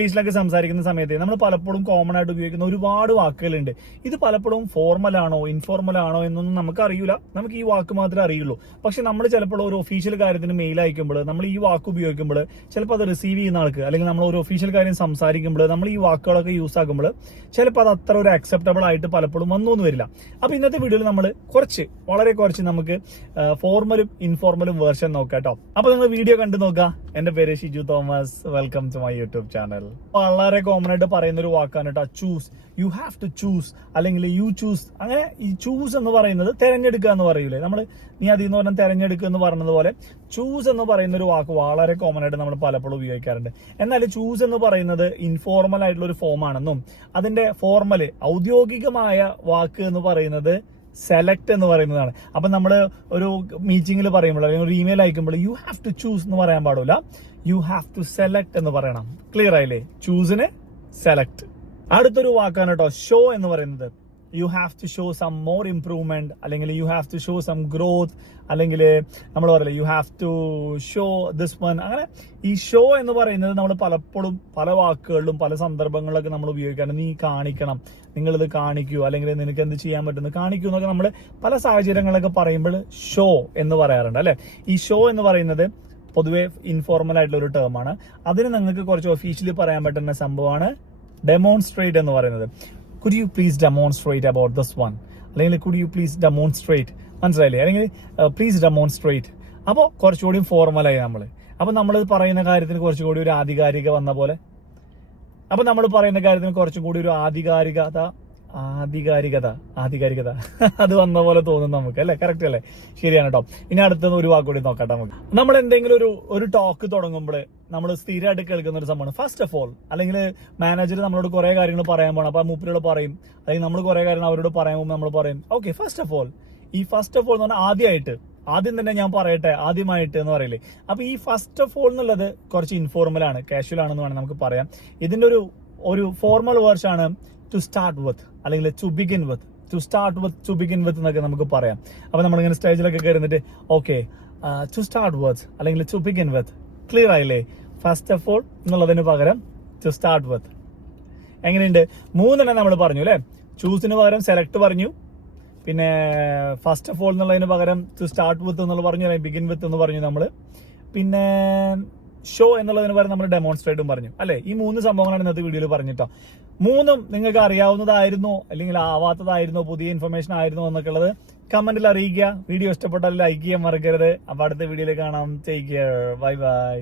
ഇംഗ്ലീഷിലൊക്കെ സംസാരിക്കുന്ന സമയത്ത് നമ്മൾ പലപ്പോഴും കോമൺ ആയിട്ട് ഉപയോഗിക്കുന്ന ഒരുപാട് വാക്കുകളുണ്ട്. ഇത് പലപ്പോഴും ഫോർമൽ ആണോ ഇൻഫോർമൽ ആണോ എന്നൊന്നും നമുക്ക് അറിയില്ല. നമുക്ക് ഈ വാക്ക് മാത്രമേ അറിയുള്ളൂ. പക്ഷെ നമ്മൾ ചിലപ്പോൾ ഒരു ഒഫീഷ്യൽ കാര്യത്തിന് മെയിൽ അയക്കുമ്പോൾ നമ്മൾ ഈ വാക്ക് ഉപയോഗിക്കുമ്പോൾ ചിലപ്പോൾ അത് റിസീവ് ചെയ്യുന്ന ആൾക്ക് അല്ലെങ്കിൽ നമ്മൾ ഒരു ഒഫീഷ്യൽ കാര്യം സംസാരിക്കുമ്പോൾ നമ്മൾ ഈ വാക്കുകളൊക്കെ യൂസ് ആക്കുമ്പോൾ ചിലപ്പോൾ അത് അത്ര ഒരു അക്സെപ്റ്റബിൾ ആയിട്ട് പലപ്പോഴും വന്നൊന്നും വരില്ല. അപ്പൊ ഇന്നത്തെ വീഡിയോയിൽ നമ്മൾ വളരെ കുറച്ച് നമുക്ക് ഫോർമലും ഇൻഫോർമലും വേർഷൻ നോക്കാം കേട്ടോ. അപ്പൊ നിങ്ങൾ വീഡിയോ കണ്ടു നോക്കാം. എന്റെ പേര് Shiju Thomas. Welcome to my YouTube channel. വളരെ കോമൺ ആയിട്ട് പറയുന്ന ഒരു വാക്കാണ് കേട്ടോ choose. You have to choose അല്ലെങ്കിൽ യു ചൂസ്. അങ്ങനെ ഈ ചൂസ് എന്ന് പറയുന്നത് തെരഞ്ഞെടുക്കുക എന്ന് പറയൂലേ നമ്മൾ, നീ അതിൽ നിന്ന് പറഞ്ഞാൽ തെരഞ്ഞെടുക്കുക എന്ന് പറയുന്നത് പോലെ ചൂസ് എന്ന് പറയുന്ന ഒരു വാക്ക് വളരെ കോമൺ ആയിട്ട് നമ്മൾ പലപ്പോഴും ഉപയോഗിക്കാറുണ്ട്. എന്നാൽ ചൂസ് എന്ന് പറയുന്നത് ഇൻഫോർമൽ ആയിട്ടുള്ള ഒരു ഫോം ആണെന്നും അതിന്റെ ഫോർമൽ ഔദ്യോഗികമായ വാക്ക് എന്ന് പറയുന്നത് സെലക്ട് എന്ന് പറയുന്നതാണ്. അപ്പൊ നമ്മൾ ഒരു മീറ്റിംഗിൽ പറയുമ്പോൾ അല്ലെങ്കിൽ ഒരു ഇമെയിൽ അയക്കുമ്പോൾ യു ഹാവ് ടു ചൂസ് എന്ന് പറയാൻ പാടില്ല, യു ഹാവ് ടു സെലക്ട് എന്ന് പറയണം. ക്ലിയർ ആയില്ലേ? ചൂസിന് സെലക്ട്. അടുത്തൊരു വാക്കാണ് കേട്ടോ ഷോ എന്ന് പറയുന്നത്. You have to show some more improvement അല്ലെങ്കിൽ you have to show some growth അല്ലെങ്കിൽ നമ്മൾ പറയില്ലേ you have to show this one. അങ്ങനെ ഈ ഷോ എന്ന് പറയുന്നത് നമ്മൾ പലപ്പോഴും പല വാക്കുകളിലും പല സന്ദർഭങ്ങളിലൊക്കെ നമ്മൾ ഉപയോഗിക്കാറുണ്ട്. നീ കാണിക്കണം, നിങ്ങളിത് കാണിക്കൂ, അല്ലെങ്കിൽ നിനക്ക് എന്ത് ചെയ്യാൻ പറ്റുന്നു കാണിക്കൂ എന്നൊക്കെ നമ്മൾ പല സാഹചര്യങ്ങളിലൊക്കെ പറയുമ്പോൾ ഷോ എന്ന് പറയാറുണ്ട് അല്ലെ. ഈ ഷോ എന്ന് പറയുന്നത് പൊതുവെ ഇൻഫോർമൽ ആയിട്ടുള്ള ഒരു ടേം ആണ്. അതിന് നിങ്ങൾക്ക് കുറച്ച് ഒഫീഷ്യലി പറയാൻ പറ്റുന്ന സംഭവമാണ് ഡെമോൺസ്ട്രേറ്റ് എന്ന് പറയുന്നത്. Could you please demonstrate about this one, അല്ലെങ്കിൽ കുഡ് യു പ്ലീസ് ഡെമോൺസ്ട്രേറ്റ്, മനസ്സിലായില്ലേ? അല്ലെങ്കിൽ പ്ലീസ് ഡെമോൺസ്ട്രേറ്റ്. അപ്പോൾ കുറച്ചുകൂടി ഫോർമലായി നമ്മൾ പറയുന്ന കാര്യത്തിന് കുറച്ചുകൂടി ഒരു ആധികാരിക വന്ന പോലെ, അപ്പൊ നമ്മൾ പറയുന്ന കാര്യത്തിന് കുറച്ചും കൂടി ഒരു ആധികാരികത അത് വന്ന പോലെ തോന്നും നമുക്ക് അല്ലെ. കറക്റ്റ് അല്ലേ? ശരിയാണ് കേട്ടോ. ഇനി അടുത്ത ഒരു വാക്ക് കൂടി നോക്കട്ടെ നമുക്ക്. നമ്മൾ എന്തെങ്കിലും ഒരു ടോക്ക് തുടങ്ങുമ്പോൾ നമ്മൾ സ്ഥിരമായിട്ട് കേൾക്കുന്ന ഒരു സംഭവമാണ് ഫസ്റ്റ് ഓഫ് ഓൾ. അല്ലെങ്കിൽ മാനേജർ നമ്മളോട് കുറെ കാര്യങ്ങൾ പറയാൻ പോകണം, അപ്പൊ മൂപ്പരോട് പറയും, അല്ലെങ്കിൽ നമ്മൾ കുറെ കാര്യങ്ങൾ അവരോട് പറയാൻ പോകുമ്പോൾ നമ്മൾ പറയും ഓക്കെ ഫസ്റ്റ് ഓഫ് ഓൾ. ഈ ഫസ്റ്റ് ഓഫ് ഓൾ എന്ന് പറഞ്ഞാൽ ആദ്യം തന്നെ ഞാൻ പറയട്ടെ, ആദ്യമായിട്ട് എന്ന് പറയില്ലേ. അപ്പൊ ഈ ഫസ്റ്റ് ഓഫ് ഓൾ എന്നുള്ളത് കുറച്ച് ഇൻഫോർമൽ ആണ്, കാഷ്വൽ ആണെന്ന് വേണം നമുക്ക് പറയാം. ഇതിന്റെ ഒരു ഫോർമൽ വേർഷൻ ആണ് ടു സ്റ്റാർട്ട് വിത്ത് അല്ലെങ്കിൽ to begin with. To start with, to begin with എന്നൊക്കെ നമുക്ക് പറയാം. അപ്പൊ നമ്മളിങ്ങനെ സ്റ്റേജിലൊക്കെ കയറുന്നിട്ട് ഓക്കെ ടു സ്റ്റാർട്ട് വിത്ത് അല്ലെങ്കിൽ ടു ബിഗിൻ വിത്ത്. ക്ലിയർ ആയില്ലേ? ഫസ്റ്റ് ഓഫ് ഓൾ എന്നുള്ളതിന് പകരം ടു സ്റ്റാർട്ട് വിത്ത്. എങ്ങനെയുണ്ട്? മൂന്നെണ്ണം നമ്മൾ പറഞ്ഞു അല്ലെ. ചൂസിന് പകരം സെലക്ട് പറഞ്ഞു, പിന്നെ ഫസ്റ്റ് ഓഫ് ഓൾ എന്നുള്ളതിന് പകരം ടു സ്റ്റാർട്ട് വിത്ത് എന്നുള്ള പറഞ്ഞു, അല്ലെങ്കിൽ ബിഗിൻ വിത്ത് എന്ന് പറഞ്ഞു നമ്മൾ. പിന്നെ ഷോ എന്നുള്ളതിന് പകരം നമ്മൾ ഡെമോൺസ്ട്രേറ്റും പറഞ്ഞു അല്ലെ. ഈ മൂന്ന് സംഭവങ്ങളാണ് ഇന്നത്തെ വീഡിയോയിൽ പറഞ്ഞിട്ടോ. മൂന്നും നിങ്ങൾക്ക് അറിയാവുന്നതായിരുന്നോ അല്ലെങ്കിൽ ആവാത്തതായിരുന്നോ, പുതിയ ഇൻഫർമേഷൻ ആയിരുന്നോ എന്നൊക്കെ ഉള്ളത് കമന്റിൽ അറിയിക്കുക. വീഡിയോ ഇഷ്ടപ്പെട്ടാൽ ലൈക്ക് ചെയ്യാൻ മറക്കരുത്. അപ്പൊ അടുത്ത വീഡിയോയിൽ കാണാം. Take care. Bye bye.